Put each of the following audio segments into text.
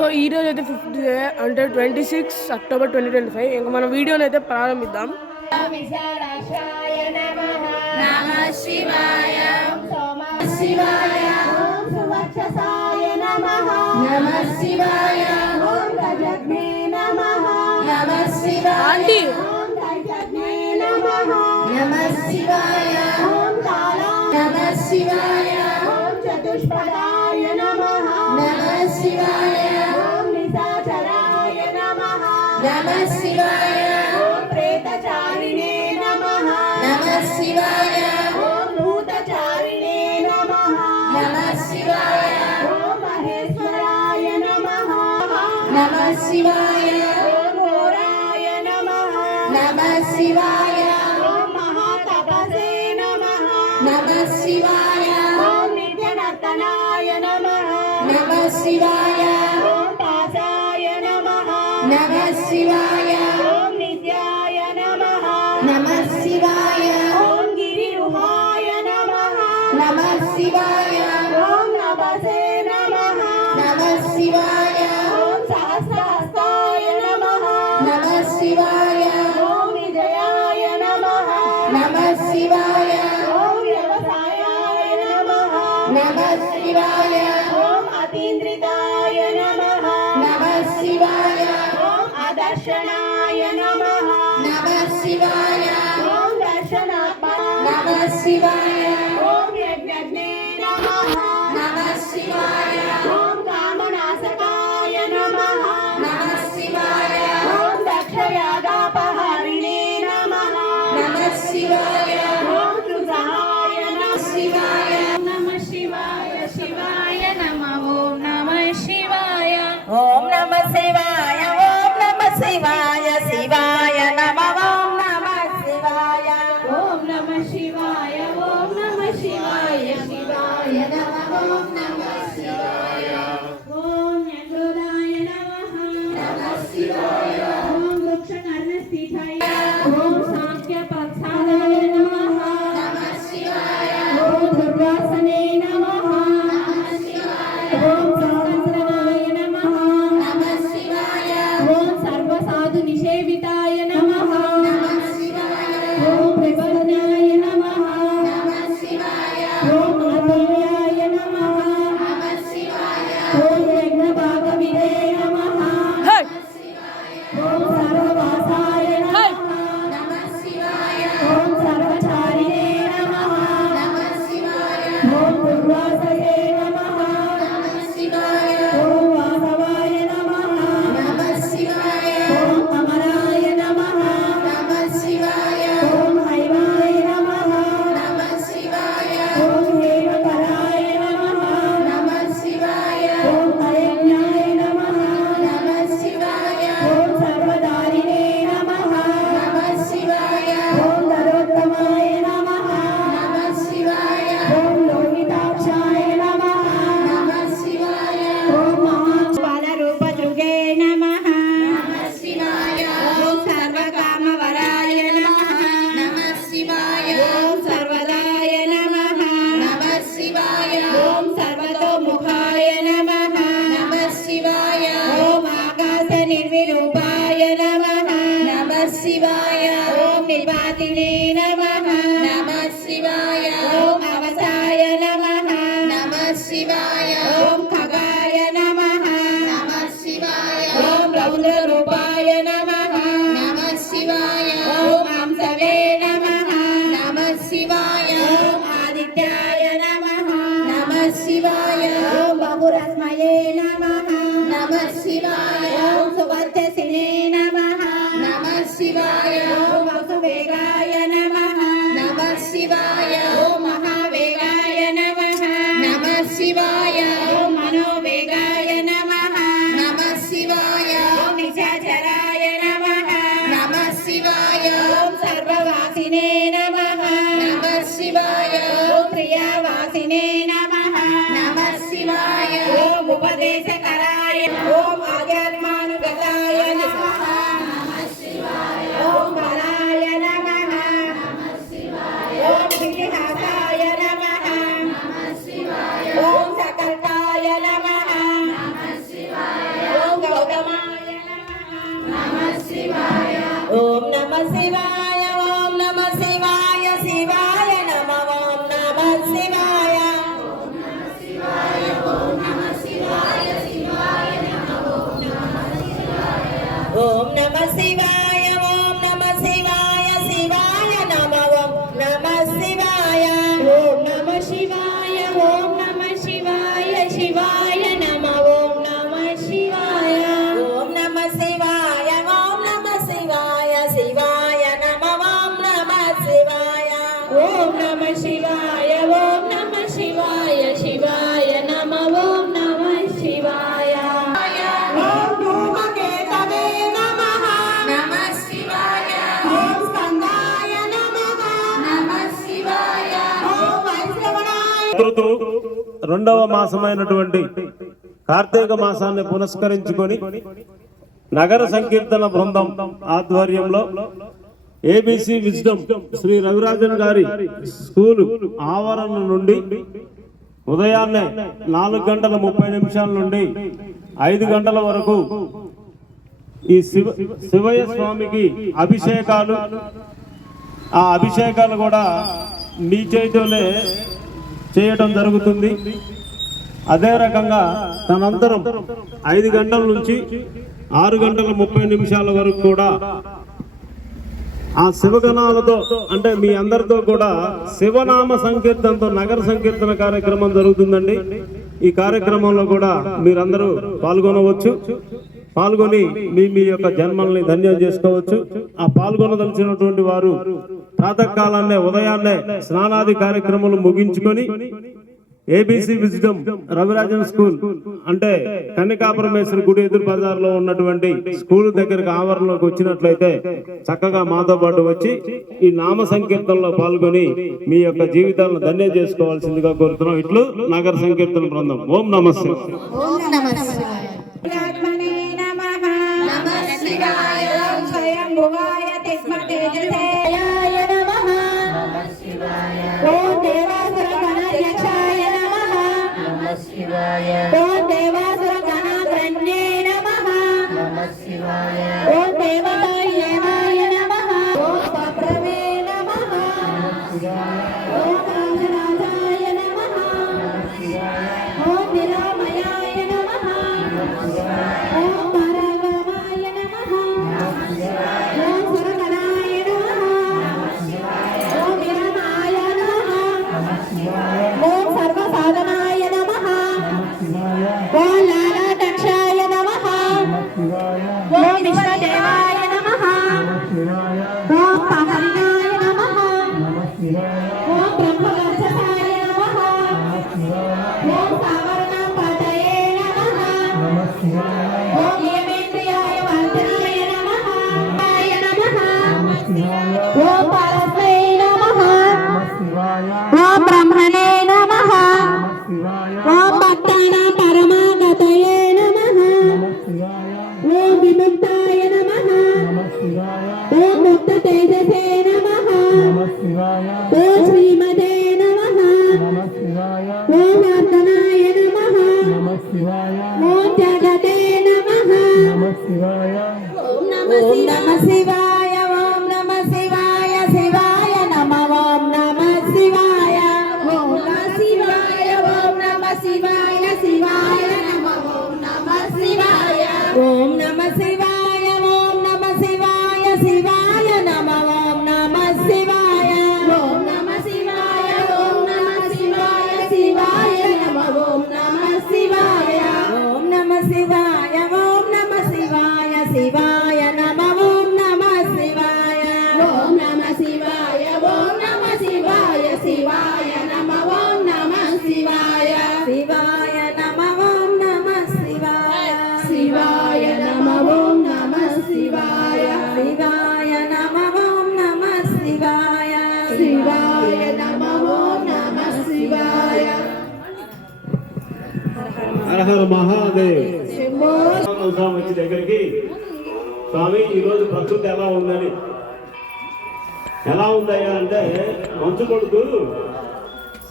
So ఈ రోజు అయితే ఫిఫ్త్ అంటే twenty six October twenty twenty five ఇంకా మన వీడియోని అయితే ప్రారంభిద్దాం. శివాయ ఆంటీ! నమ. శివాయ చతుష్పదాయ నమ. శివాయ Namah Namaste. ফুলের शिवासिने नमः नमः शिवाय उपदेश శరదృతువు రెండవ మాసమైనటువంటి కార్తీక మాసాన్ని పునస్కరించుకొని నగర సంకీర్తన బృందం ఆధ్వర్యంలో ఏబిసి విజ్డమ్ శ్రీ రవిరాజన్ గారి స్కూలు ఆవరణ నుండి ఉదయాన్నే నాలుగు గంటల ముప్పై నిమిషాల నుండి ఐదు గంటల వరకు ఈ శివ శివయ్య స్వామికి అభిషేకాలు. ఆ అభిషేకాలు కూడా మీ చేతిలోనే చేయటం జరుగుతుంది. అదే రకంగా తనంతరం ఐదు గంటల నుంచి ఆరు గంటల ముప్పై నిమిషాల వరకు కూడా ఆ శివగణాలతో అంటే మీ అందరితో కూడా శివనామ సంకీర్తనతో నగర సంకీర్తన కార్యక్రమం జరుగుతుందండి. ఈ కార్యక్రమంలో కూడా మీరందరూ పాల్గొనవచ్చు. పాల్గొని మీ మీ యొక్క జన్మల్ని ధన్యం చేసుకోవచ్చు. ఆ పాల్గొనదలిచినటువంటి వారు ప్రాతకాలాన్నే ఉదయాన్నే స్నానాది కార్యక్రమాలు ముగించుకొని ఏబిసి విజిటమ్ రవిరాజన్ స్కూల్ అంటే కన్నికాపురమేశ్వర గుడి ఎదురు బజార్లో ఉన్నటువంటి స్కూల్ దగ్గరకు ఆవరణలోకి వచ్చినట్లయితే చక్కగా మాతో పాటు వచ్చి ఈ నామ సంకీర్తనలో పాల్గొని మీ యొక్క జీవితాలను ధన్య చేసుకోవాల్సిందిగా కోరుతున్నాం. ఇట్లు నగర సంకీర్తన బృందం. ఓం నమస్తే నమ ఓం నమ శివాయ. నమ శివాయ ఓం నమ శివాయ శివాయ నమ ఓం నమ శివాయ. శివాయ నమ ఓం నమ శివాయ. శివాయ నమ ఓం నమ శివాయ. శివాయ నమ ఓం నమ శివాయ. శివాయ నమ ఓం నమ శివాయ. హరహర మహాదేవ్. స్వామి వచ్చి దగ్గరికి స్వామి ఈరోజు ప్రకృతి ఎలా ఉందని ఎలా ఉందయ్యా అంటే మంచు కొడుకు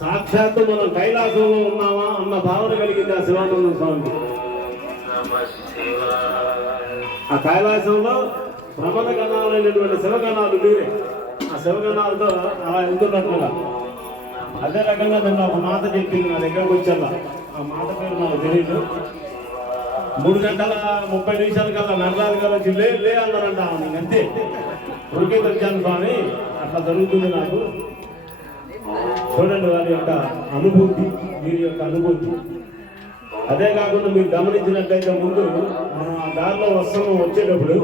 సాక్షాత్తు మనం కైలాసంలో ఉన్నామా అన్న భావన కలిగింది ఆ శివానంద స్వామి. ఆ కైలాసంలో ప్రమద గణాలైనటువంటి శివగణాలు మీరే. ఆ శివగణాలతో అలా వెళ్తున్నట్లుగా అదే రకంగా నిన్న ఒక మాట చెప్పింది నా దగ్గరకు వచ్చేలా ఆ మాట పేరు నాకు తెలియదు మూడు గంటల ముప్పై నిమిషాల కల్లా నగరాలు కల్లా లే లే అన్నారంట అంతే. ఉరికే వచ్చాను స్వామి అట్లా జరుగుతుంది నాకు. చూడండి వారి యొక్క అనుభూతి వీరి యొక్క అనుభూతి. అదే కాకుండా మీరు గమనించినట్లయితే ముందు మనం ఆ దారిలో వస్తాము వచ్చేటప్పుడు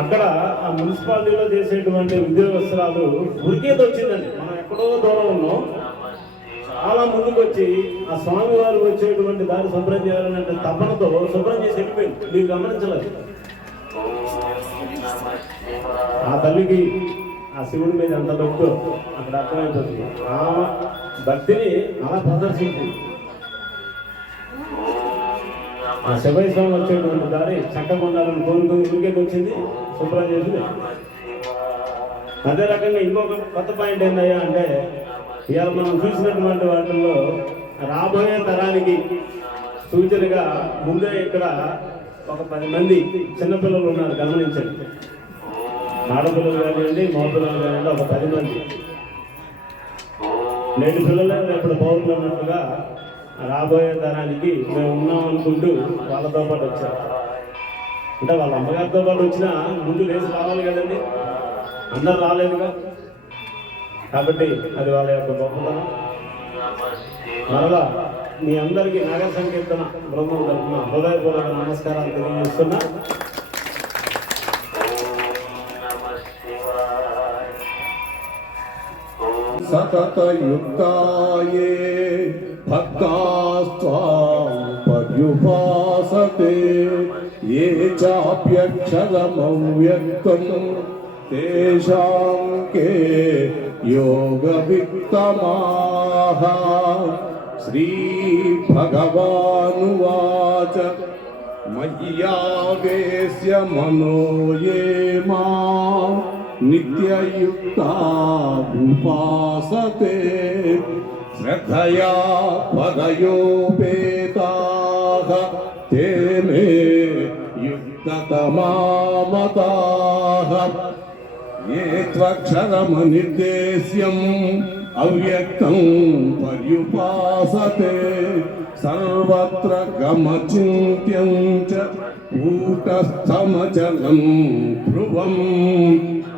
అక్కడ ఆ మున్సిపాలిటీలో చేసేటువంటి ఉద్యోగస్తురాలు ఉరికేది వచ్చిందండి. మనం ఎక్కడో దూరం ఉన్నాం. చాలా ముందుకు వచ్చి ఆ స్వామి వారు వచ్చేటువంటి దారి శుభ్రం చేయాలని అంటే తపనతో శుభ్రం చేసి వెళ్ళిపోయింది. మీరు గమనించలేదు. ఆ తల్లికి ఆ శివుడి మీద ఎంత భక్తో అక్కడ అర్థమైపోతుంది. ఆ భక్తిని అలా ప్రదర్శించింది ఆ శివయ్య స్వామి వచ్చేటువంటి దారి చక్కగా ఉండాలని కోరుకుని ఊరికేకి వచ్చింది. శుభ్రం చేసి అదే రకంగా ఇంకొక కొత్త పాయింట్ ఏందయ్యా అంటే ఇవాళ మనం చూసినటువంటి వాటిల్లో రాబోయే తరానికి సూచనగా ముందే ఇక్కడ ఒక పది మంది చిన్నపిల్లలు ఉన్నారు గమనించండి. ఆడపిల్లలు కానివ్వండి మగపిల్లలు కానివ్వండి ఒక పది మంది. నేటి పిల్లలే ఇప్పుడు పౌరులు ఉన్నట్టుగా రాబోయే తరానికి మేము ఉన్నాం అనుకుంటూ వాళ్ళతో పాటు వచ్చారు అంటే వాళ్ళ అమ్మగారితో పాటు వచ్చినా ముందు లేచి రావాలి కదండి. అందరు రాలేదుగా? కాబట్టి అది వాళ్ళ యొక్క గొప్పతనం. మరలా మీ అందరికీ నాగ సంకీర్తన బృందం తరఫున హృదయపూర్వక నమస్కారాలు తెలియజేస్తున్నా. सततयुक्ताये भक्तास्त्वां पर्युपासते ये चाप्यक्षरमव्यक्तं तेषां के योगवित्तमाः श्रीभगवानुवाच मय्यावेश्य मनो ये मां नित्ययुक्ता उपासते श्रद्धया पदयोपेताः ते मे युक्ततमामताः ये त्वक्षरमनिर्देश्यम् अव्यक्तं पर्युपासते सर्वत्र गमचिन्त्यं च कूटस्थमचलं ध्रुवम्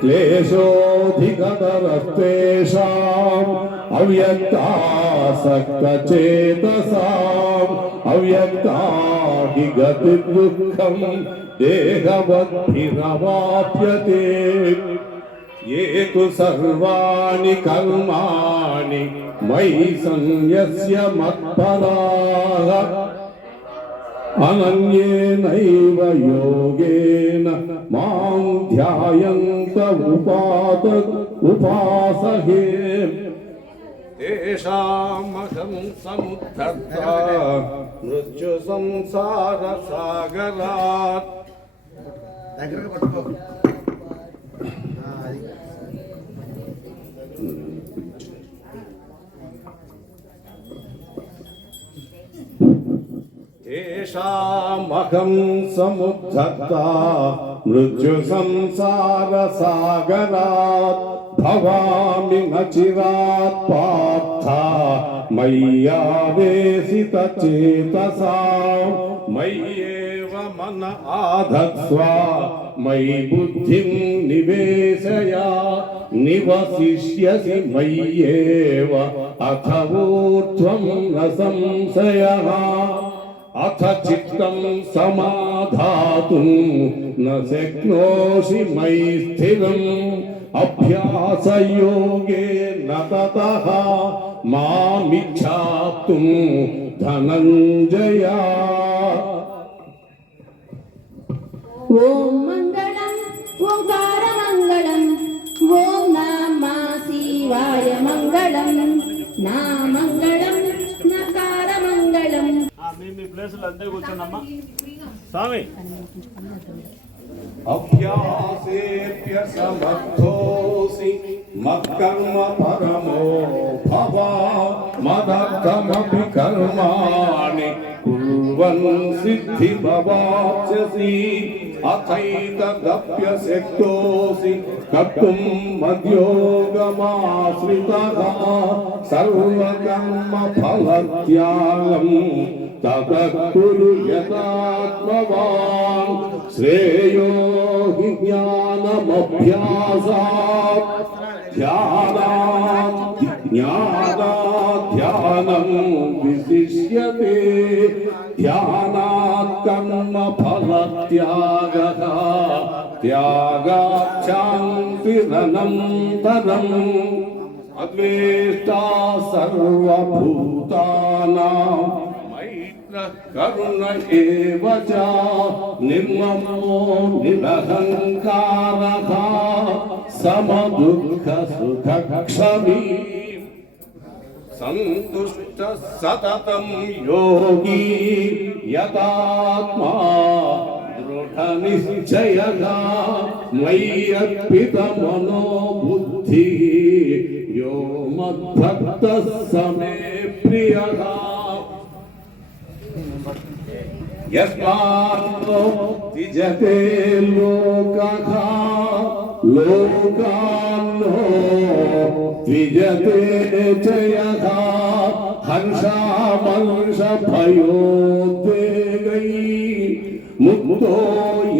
क्लेशोऽधिकतरस्तेषाम् अव्यक्तासक्तचेतसाम् अव्यक्ता हि गतिर्दुःखम् देहवद्भिरवाप्यते ये तु सर्वाणि कर्माणि मयि सन्न्यस्य मत्पराः अनन्येनैव योगेन मां ध्यायन्त उपात उपासहे तेषामहं समुद्धर्ता मृत्युसंसारसागरात् तेषामहं समुद्धर्ता मृत्युसंसारसागरात् भवामि न चिरात् पार्था मय्यावेशितचेतसा मय्येव मन आधत्स्व मयि बुद्धिं निवेशय निवसिष्यसि मय्येव अथ ऊर्ध्वं न संशयः అథ చిత్తం సమాధాతు నక్నోషి మై స్థిరం అభ్యాసయోగే నత మామిచ్చాప్తు ధనంజయ. ఓం మంగళం ఓంకార మంగళం ఓం నామా శివాయ మంగళం. నా మంగళం మీ ప్లేసులు అంతే కూర్చున్నమ్మా స్వామి. అభ్యాసేభ్య సమర్థోసి మత్కర్మ పరమో భవ మదర్థమపి కర్మాణి కుర్వన్ సిద్ధి భవాప్స్యసి అథైతదప్య శక్తోసి కర్తుం మద్యోగమాశ్రిత సర్వకర్మ ఫలత్యాగం ततः कुरु यतात्मवान् श्रेयो हि ज्ञानमभ्यासात् ध्यानात् ज्ञानात् ध्यानं विशिष्यते ध्यानात् कर्मफलत्यागः त्यागात् शान्तिरनन्तरम् अद्वेष्टा सर्वभूतानाम् కరుణ ఏవచ చ నిర్మమో నిరహంకారః సమదుఃఖ సుఖ క్షమీ. సంతుష్ట సతతం యోగి యతాత్మా దృఢ నిశ్చయగా మయ్యర్పిత మనోబుద్ధి యో మద్భక్త సమే ప్రియగా. यस्मात्तो त्यजते लोकः लोकान्नो त्यजते च यः हर्षामर्षभयोद्वेगै मुक्तो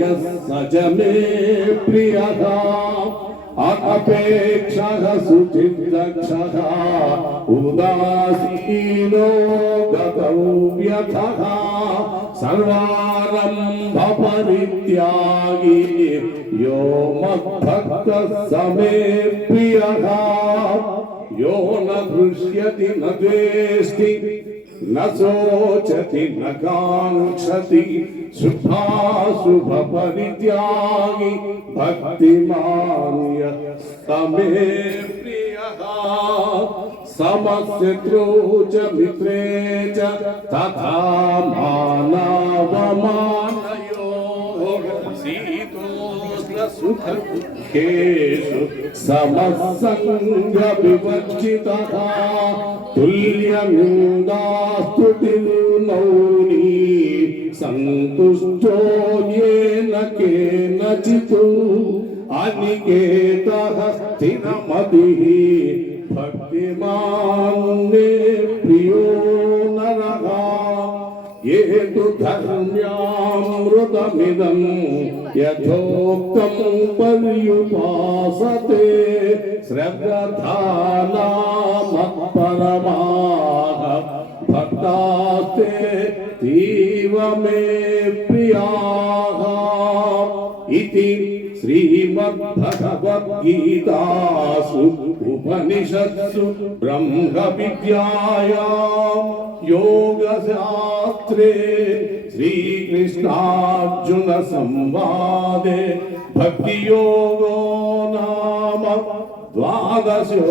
यः स में प्रिय था ప్రియः అపేక్షः సుచిత్తక్షः ఉదాసీనో గతౌ వ్యథः సర్వారంభ పరిత్యాగి యో మద్భక్త సమే ప్రియः యో న దృశ్యతి న ద్వేష్టి న శోచతి న కాంక్షతి శుభాశుభ పరిత్యాగి భక్తిమాన్య సమే ప్రియः సమశత్రూ చ మిత్రే చ తథా सुखेषु समसङ्गविवर्जितः तुल्यमिन्दास्तुतिर्नौनी सन्तुष्टो येन केनचित् अनिकेतः स्थिरमतिः भक्तिमान्ने प्रियो नरः ये तु धर्म्यामृतमिदम् यथोक्तं पर्युपासते श्रद्धानामत्परमाः भक्तास्ते तीव मे प्रियाः इति श्रीमद्भगवद्गीतासु उपनिषत्सु ब्रह्मविद्यायां योगशास्त्रे श्रीकृष्णार्जुनसंवादे भक्तियोगो नाम द्वादशोऽध्यायः